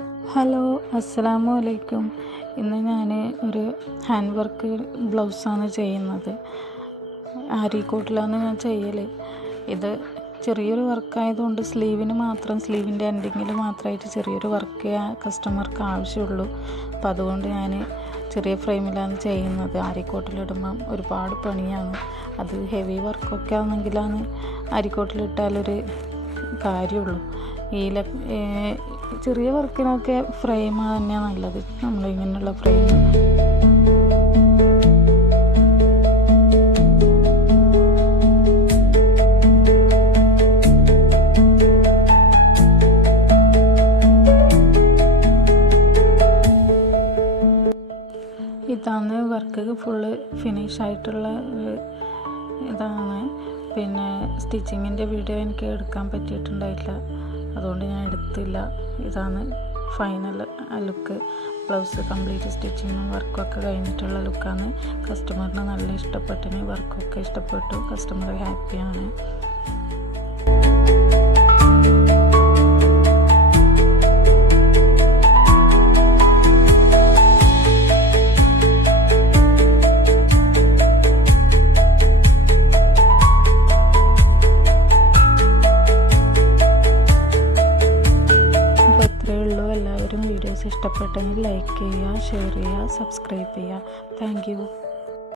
Hello, അസ്സലാമു അലൈക്കും. ഇന്ന് ഞാൻ ഒരു ഹാൻഡ് വർക്ക് ബ്ലൗസാണ് ചെയ്യുന്നത്. ആരിക്കോട്ടിലാണ് ഞാൻ ചെയ്യൽ. ഇത് ചെറിയൊരു വർക്കായതുകൊണ്ട് സ്ലീവിൻ്റെ എൻഡിങ്ങിൽ മാത്രമായിട്ട് ചെറിയൊരു വർക്ക് കസ്റ്റമർക്ക് ആവശ്യമുള്ളൂ. അപ്പോൾ അതുകൊണ്ട് ഞാൻ ചെറിയ ഫ്രെയിമിലാണ് ചെയ്യുന്നത്. ആരിക്കോട്ടിലിടുമ്പം ഒരുപാട് പണിയാണ്. അത് ഹെവി വർക്കൊക്കെ ആണെങ്കിലാണ് ആരിക്കോട്ടിലിട്ടാലൊരു കാര്യമുള്ളൂ. ചെറിയ വർക്കിനൊക്കെ ഫ്രെയിം തന്നെയാണ് നല്ലത്, നമ്മളിങ്ങനെയുള്ള ഫ്രെയിം. ഇതാണ് വർക്ക് ഫുള്ള് ഫിനിഷ് ആയിട്ടുള്ള ഇതാണ്. പിന്നെ സ്റ്റിച്ചിങ്ങിൻ്റെ വീഡിയോ എനിക്ക് എടുക്കാൻ പറ്റിയിട്ടുണ്ടായില്ല, അതുകൊണ്ട് ഞാൻ എടുത്തില്ല. ഇതാണ് ഫൈനൽ ലുക്ക്. ബ്ലൗസ് കംപ്ലീറ്റ് സ്റ്റിച്ചിങ്ങും വർക്കൊക്കെ കഴിഞ്ഞിട്ടുള്ള ലുക്കാണ്. കസ്റ്റമറിന് നല്ല ഇഷ്ടപ്പെട്ടിന്, വർക്കൊക്കെ ഇഷ്ടപ്പെട്ടു, കസ്റ്റമർ ഹാപ്പിയാണ്. എല്ലാവരും വീഡിയോസ് ഇഷ്ടപ്പെട്ടെങ്കിൽ ലൈക്ക് ചെയ്യുക, ഷെയർ ചെയ്യുക, സബ്സ്ക്രൈബ് ചെയ്യുക. Thank you.